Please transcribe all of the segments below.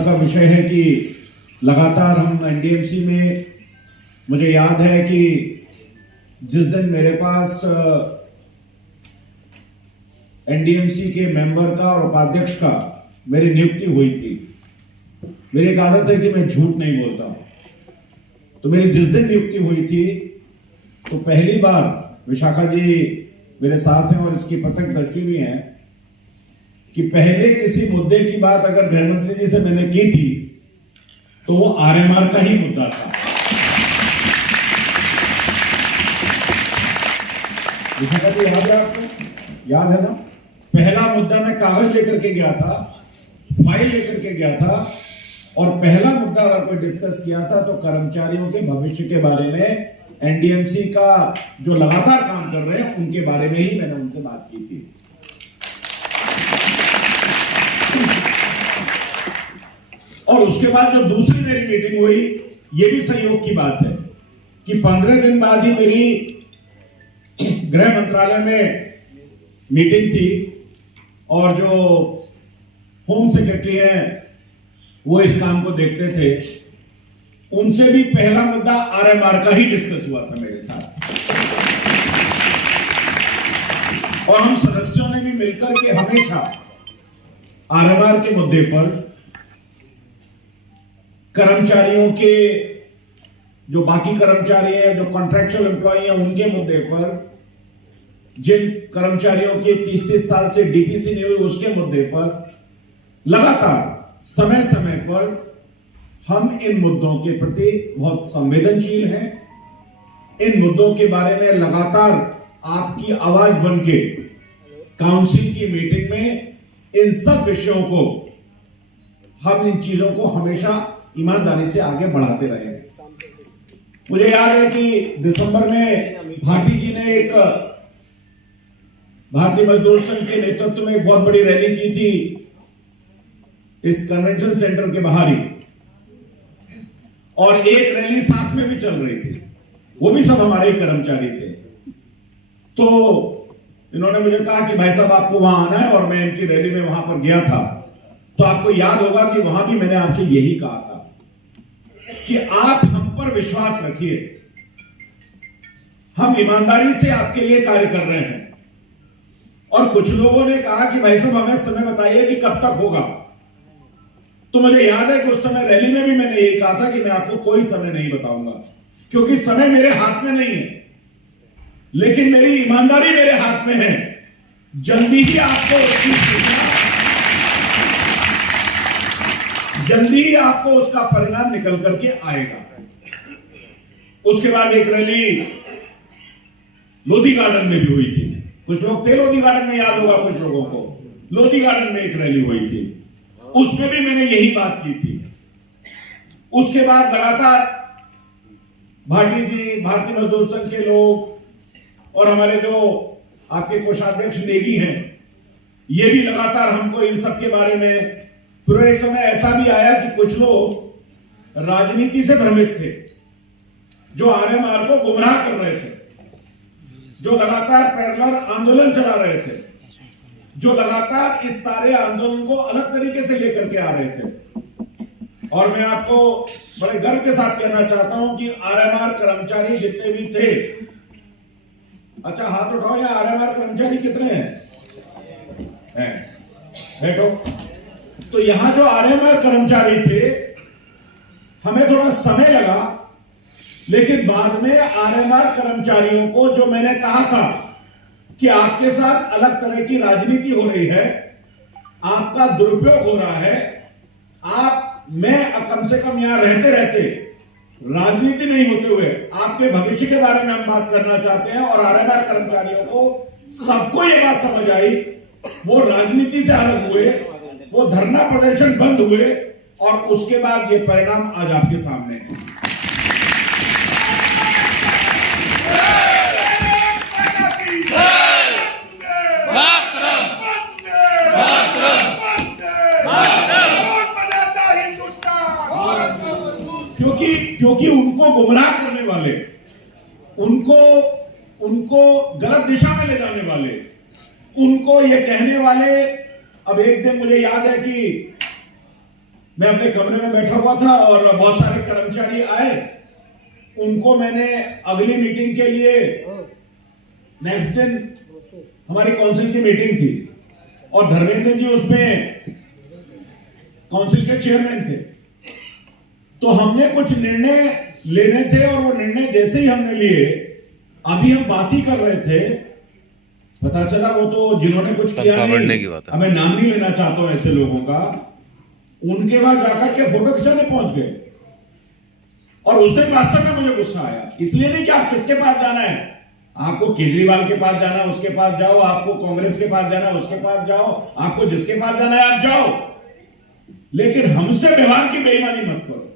का विषय है कि लगातार हम एनडीएमसी में, मुझे याद है कि जिस दिन मेरे पास एनडीएमसी के मेंबर का और उपाध्यक्ष का मेरी नियुक्ति हुई थी, मेरी एक आदत है कि मैं झूठ नहीं बोलता हूं। तो मेरी जिस दिन नियुक्ति हुई थी तो पहली बार विशाखा जी मेरे साथ हैं और इसकी प्रत्यक्षदर्शी भी हैं कि पहले किसी मुद्दे की बात अगर गृहमंत्री जी से मैंने की थी तो वो आरएमआर का ही मुद्दा था। विशाखा जी याद है आपको? याद है ना? पहला मुद्दा मैं कागज लेकर के गया था, फाइल लेकर के गया था और पहला मुद्दा अगर कोई डिस्कस किया था तो कर्मचारियों के भविष्य के बारे में, एनडीएमसी का जो लगातार काम कर रहे हैं उनके बारे में ही मैंने उनसे बात की थी। और उसके बाद जो दूसरी मेरी मीटिंग हुई, ये भी संयोग की बात है कि 15 दिन बाद ही मेरी गृह मंत्रालय में मीटिंग थी और जो होम सेक्रेटरी हैं वो इस काम को देखते थे, उनसे भी पहला मुद्दा आरएमआर का ही डिस्कस हुआ था मेरे साथ। और हम सदस्यों ने भी मिलकर के हमेशा आरएमआर के मुद्दे पर, कर्मचारियों के जो बाकी कर्मचारी हैं, जो कॉन्ट्रैक्चुअल एम्प्लॉय हैं, उनके मुद्दे पर, जिन कर्मचारियों के 30-30 साल से डीपीसी नहीं हुई उसके मुद्दे पर, लगातार समय समय पर हम इन मुद्दों के प्रति बहुत संवेदनशील हैं। इन मुद्दों के बारे में लगातार आपकी आवाज बनके काउंसिल की मीटिंग में इन सब विषयों को, हम इन चीजों को हमेशा ईमानदारी से आगे बढ़ाते रहे हैं। मुझे याद है कि दिसंबर में भाटी जी ने एक भारतीय मजदूर संघ के नेतृत्व में एक बहुत बड़ी रैली की थी इस कन्वेंशन सेंटर के बाहर ही, और एक रैली साथ में भी चल रही थी, वो भी सब हमारे ही कर्मचारी थे। तो इन्होंने मुझे कहा कि भाई साहब आपको वहां आना है, और मैं इनकी रैली में वहां पर गया था। तो आपको याद होगा कि वहां भी मैंने आपसे यही कहा था कि आप हम पर विश्वास रखिए, हम ईमानदारी से आपके लिए कार्य कर रहे हैं। और कुछ लोगों ने कहा कि भाई साहब हमें समय बताइए कि कब तक होगा। तो मुझे याद है कि उस समय रैली में भी मैंने यही कहा था कि मैं आपको कोई समय नहीं बताऊंगा, क्योंकि समय मेरे हाथ में नहीं है, लेकिन मेरी ईमानदारी मेरे हाथ में है। जल्दी ही आपको उसकी सूचना, जल्दी ही आपको उसका परिणाम निकल करके आएगा। उसके बाद एक रैली लोधी गार्डन में भी हुई थी। कुछ लोग थे लोधी गार्डन में, याद होगा कुछ लोगों को। लोधी गार्डन में एक रैली हुई थी, उसमें भी मैंने यही बात की थी। उसके बाद लगातार भाटी जी, भारतीय मजदूर संघ के लोग और हमारे जो आपके कोषाध्यक्ष नेगी हैं, ये भी लगातार हमको इन सब के बारे में, फिर एक समय ऐसा भी आया कि कुछ लोग राजनीति से भ्रमित थे, जो आरएमआर को गुमराह कर रहे थे, जो लगातार पैरेलल आंदोलन चला रहे थे, जो लगातार इस सारे आंदोलन को अलग तरीके से लेकर के आ रहे थे। और मैं आपको बड़े गर्व के साथ कहना चाहता हूं कि आरएमआर कर्मचारी जितने भी थे, अच्छा हाथ उठाओ, या आरएमआर कर्मचारी कितने हैं? बैठो। तो यहां जो आरएमआर कर्मचारी थे, हमें थोड़ा समय लगा, लेकिन बाद में आरएमआर कर्मचारियों को जो मैंने कहा था कि आपके साथ अलग तरह की राजनीति हो रही है, आपका दुरुपयोग हो रहा है, मैं कम से कम यहां रहते रहते राजनीति नहीं होते हुए आपके भविष्य के बारे में हम बात करना चाहते हैं। और आरएमआर कर्मचारियों को सबको यह बात समझ आई, वो राजनीति से अलग हुए, वो धरना प्रदर्शन बंद हुए, और उसके बाद ये परिणाम आज आपके सामने है। क्योंकि उनको गुमराह करने वाले, उनको गलत दिशा में ले जाने वाले, उनको ये कहने वाले, अब एक दिन मुझे याद है कि मैं अपने कमरे में बैठा हुआ था और बहुत सारे कर्मचारी आए, उनको मैंने अगली मीटिंग के लिए, नेक्स्ट दिन हमारी काउंसिल की मीटिंग थी और धर्मेंद्र जी उसमें काउंसिल के चेयरमैन थे, तो हमने कुछ निर्णय लेने थे और वो निर्णय जैसे ही हमने लिए, अभी हम बात ही कर रहे थे, पता चला वो तो जिन्होंने कुछ किया नहीं, अब मैं नाम नहीं लेना चाहता हूं ऐसे लोगों का, उनके बाद जाकर के फोटो खिंचाने पहुंच गए। और उस दिन वास्तव में मुझे गुस्सा आया, इसलिए नहीं कि आप किसके पास जाना है, आपको केजरीवाल के पास जाना है उसके पास जाओ, आपको कांग्रेस के पास जाना है उसके पास जाओ, आपको जिसके पास जाना है आप जाओ, लेकिन हमसे व्यवहार की बेईमानी मत करो।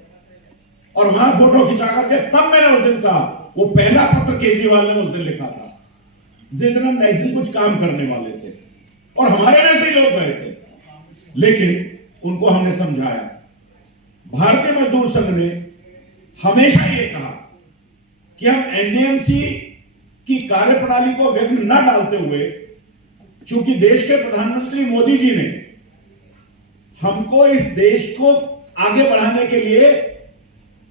और वहां फोटो खिंचा करके तब मैंने उस दिन कहा, वो पहला पत्र केजरीवाल ने उस दिन लिखा था, जिस दिन हम नेक्स्ट दिन कुछ काम करने वाले थे और हमारे वैसे ही लोग गए थे, लेकिन उनको हमने समझाया। भारतीय मजदूर संघ ने हमेशा ये कहा कि हम एनडीएमसी की कार्यप्रणाली को विघ्न न डालते हुए, चूंकि देश के प्रधानमंत्री मोदी जी ने हमको इस देश को आगे बढ़ाने के लिए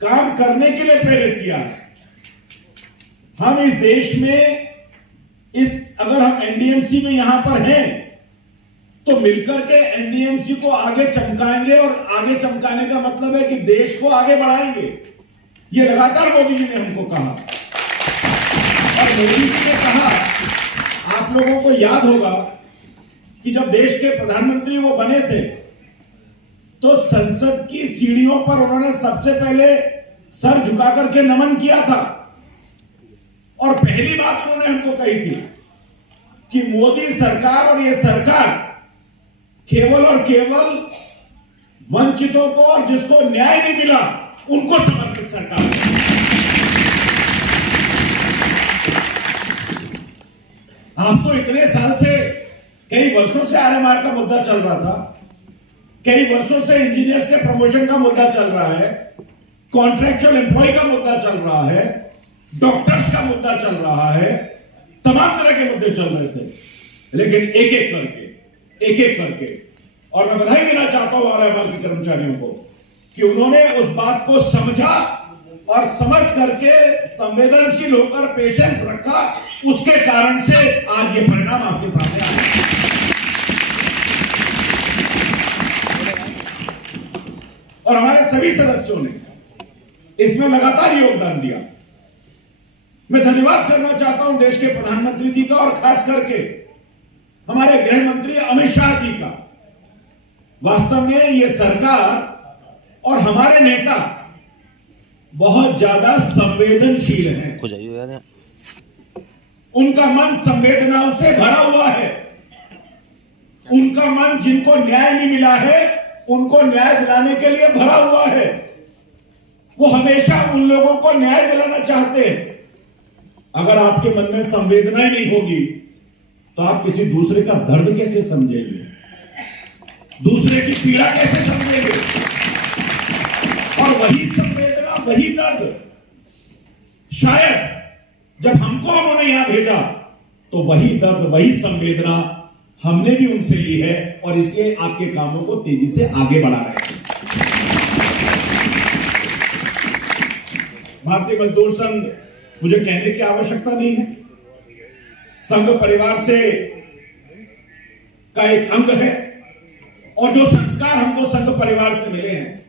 काम करने के लिए प्रेरित किया है, हम इस देश में अगर हम एनडीएमसी में यहां पर हैं तो मिलकर के एनडीएमसी को आगे चमकाएंगे, और आगे चमकाने का मतलब है कि देश को आगे बढ़ाएंगे। ये लगातार मोदी जी ने हमको कहा, और मोदी जी ने कहा, आप लोगों को याद होगा कि जब देश के प्रधानमंत्री वो बने थे तो संसद की सीढ़ियों पर उन्होंने सबसे पहले सर झुका करके नमन किया था, और पहली बात उन्होंने हमको कही थी कि मोदी सरकार और ये सरकार केवल और केवल वंचितों को और जिसको न्याय नहीं मिला उनको समर्पित सरकार है। आपको इतने साल से, कई वर्षों से आरएमआर का मुद्दा चल रहा था, कई वर्षों से इंजीनियर्स के प्रमोशन का मुद्दा चल रहा है, कॉन्ट्रैक्चुअल एम्प्लॉय का मुद्दा चल रहा है, डॉक्टर्स का मुद्दा चल रहा है, तमाम तरह के मुद्दे चल रहे थे, लेकिन एक एक करके, और मैं बधाई देना चाहता हूं आरएमआर के कर्मचारियों को कि उन्होंने उस बात को समझा और समझ करके संवेदनशील होकर पेशेंस रखा, उसके कारण से आज ये परिणाम आपके सामने आया। और हमारे सभी सदस्यों ने इसमें लगातार योगदान दिया। मैं धन्यवाद करना चाहता हूं देश के प्रधानमंत्री जी का, और खास करके हमारे गृह मंत्री अमित शाह जी का। वास्तव में ये सरकार और हमारे नेता बहुत ज्यादा संवेदनशील हैं, उनका मन संवेदनाओं से भरा हुआ है, उनका मन जिनको न्याय नहीं मिला है उनको न्याय दिलाने के लिए भरा हुआ है। वो हमेशा उन लोगों को न्याय दिलाना चाहते हैं। अगर आपके मन में संवेदना ही नहीं होगी तो आप किसी दूसरे का दर्द कैसे समझेंगे, दूसरे की पीड़ा कैसे समझेंगे? और वही संवेदना, वही दर्द शायद जब हमको उन्होंने यहां भेजा तो वही दर्द, वही संवेदना हमने भी उनसे ली है, और इसलिए आपके कामों को तेजी से आगे बढ़ा रहे हैं। भारतीय मजदूर संघ, मुझे कहने की आवश्यकता नहीं है, संघ परिवार से का एक अंग है, और जो संस्कार हमको संघ परिवार से मिले हैं,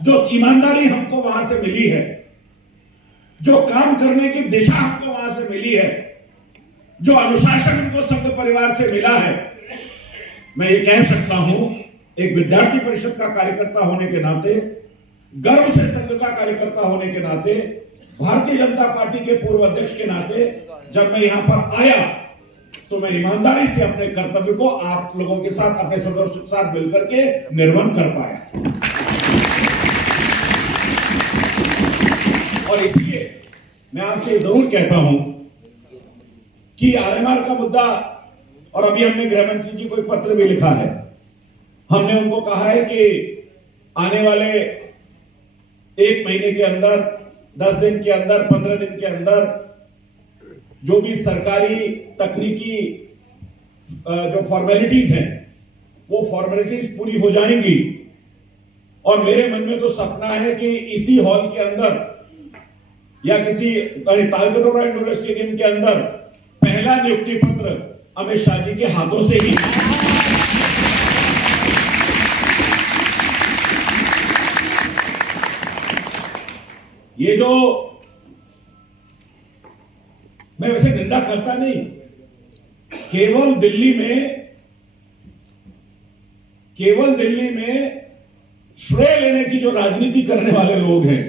जो ईमानदारी हमको वहां से मिली है, जो काम करने की दिशा हमको वहां से मिली है, जो अनुशासन हमको संघ परिवार से मिला है, मैं ये कह सकता हूं, एक विद्यार्थी परिषद का कार्यकर्ता होने के नाते, गर्व से संघ का कार्यकर्ता होने के नाते, भारतीय जनता पार्टी के पूर्व अध्यक्ष के नाते, जब मैं यहां पर आया तो मैं ईमानदारी से अपने कर्तव्य को आप लोगों के साथ, अपने सदस्यों के साथ मिलकर के निर्वहन कर पाया। और इसलिए मैं आपसे जरूर कहता हूं कि आरएमआर का मुद्दा, और अभी हमने गृह मंत्री जी को एक पत्र भी लिखा है, हमने उनको कहा है कि आने वाले 1 महीने के अंदर, 10 दिन के अंदर, 15 दिन के अंदर जो भी सरकारी तकनीकी जो फॉर्मेलिटीज हैं वो फॉर्मेलिटीज पूरी हो जाएंगी, और मेरे मन में तो सपना है कि इसी हॉल के अंदर या किसी तालकटोरा इंडोर स्टेडियम के अंदर पहला नियुक्ति पत्र अमित शाह जी के हाथों से ही ये जो मैं वैसे निंदा करता नहीं, केवल दिल्ली में श्रेय लेने की जो राजनीति करने वाले लोग हैं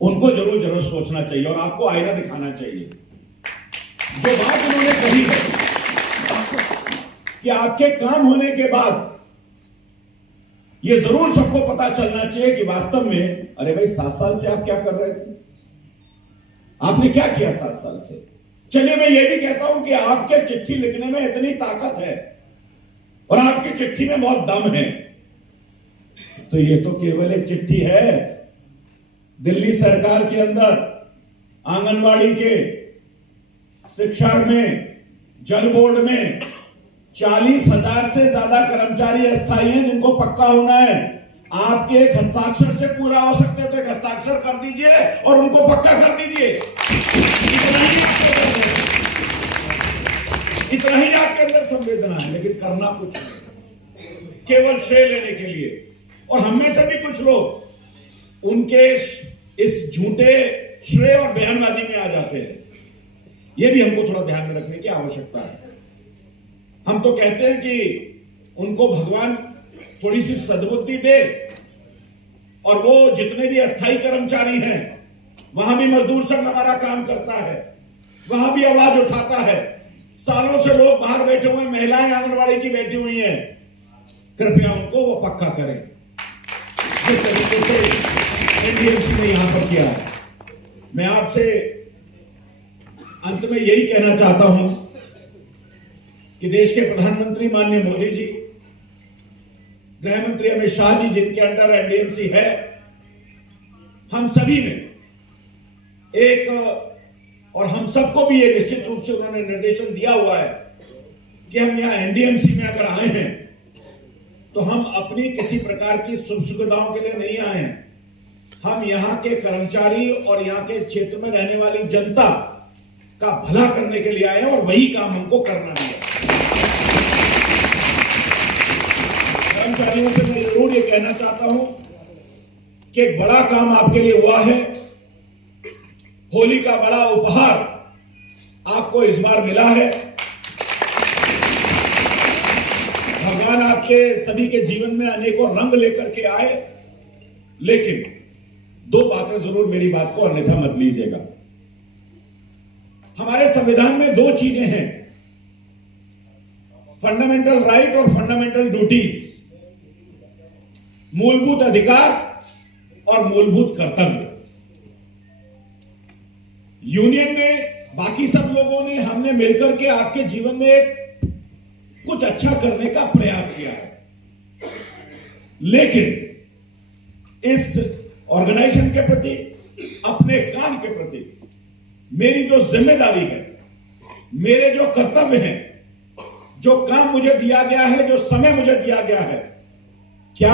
उनको जरूर सोचना चाहिए और आपको आईना दिखाना चाहिए। जो बात उन्होंने कही है कि आपके काम होने के बाद ये जरूर सबको पता चलना चाहिए कि वास्तव में अरे भाई 7 साल से आप क्या कर रहे थे, आपने क्या किया 7 साल से। चलिए मैं ये भी कहता हूं कि आपके चिट्ठी लिखने में इतनी ताकत है और आपकी चिट्ठी में बहुत दम है, तो ये तो केवल एक चिट्ठी है। दिल्ली सरकार के अंदर आंगनवाड़ी के, शिक्षा में, जल बोर्ड में 40,000 से ज्यादा कर्मचारी अस्थायी हैं जिनको पक्का होना है। आपके एक हस्ताक्षर से पूरा हो सकते हैं तो एक हस्ताक्षर कर दीजिए और उनको पक्का कर दीजिए। इतना ही आपके अंदर संवेदना है, लेकिन करना कुछ नहीं, केवल श्रेय लेने के लिए। और हम में से भी कुछ लोग उनके इस झूठे श्रेय और बयानबाजी में आ जाते हैं। यह भी हमको थोड़ा ध्यान में रखने की आवश्यकता है। हम तो कहते हैं कि उनको भगवान थोड़ी सी सद्बुद्धि दे और वो जितने भी अस्थायी कर्मचारी हैं, वहां भी मजदूर संघ हमारा काम करता है, वहां भी आवाज उठाता है। सालों से लोग बाहर बैठे हुए, महिलाएं आंगनवाड़ी की बैठी हुई हैं, कृपया उनको वो पक्का करें जिस तरीके से एनडीएमसी ने यहां पर किया है। मैं आपसे अंत में यही कहना चाहता हूं कि देश के प्रधानमंत्री माननीय मोदी जी, गृह मंत्री अमित शाह जी जिनके अंडर एनडीएमसी है, हम सभी ने एक, और हम सबको भी ये निश्चित रूप से उन्होंने निर्देशन दिया हुआ है कि हम यहां एनडीएमसी में अगर आए हैं तो हम अपनी किसी प्रकार की सुख सुविधाओं के लिए नहीं आए हैं। हम यहां के कर्मचारी और यहां के क्षेत्र में रहने वाली जनता का भला करने के लिए आए हैं और वही काम हमको करना भी है। कर्मचारियों से मैं जरूर ये कहना चाहता हूं कि एक बड़ा काम आपके लिए हुआ है। होली का बड़ा उपहार आपको इस बार मिला है। भगवान आपके सभी के जीवन में अनेकों रंग लेकर के आए, लेकिन 2 बातें जरूर मेरी बात को अन्यथा मत लीजिएगा। हमारे संविधान में 2 चीजें हैं, फंडामेंटल राइट और फंडामेंटल ड्यूटीज, मूलभूत अधिकार और मूलभूत कर्तव्य। यूनियन में बाकी सब लोगों ने, हमने मिलकर के आपके जीवन में एक कुछ अच्छा करने का प्रयास किया है, लेकिन इस ऑर्गेनाइजेशन के प्रति, अपने काम के प्रति मेरी जो जिम्मेदारी है, मेरे जो कर्तव्य हैं, जो काम मुझे दिया गया है, जो समय मुझे दिया गया है, क्या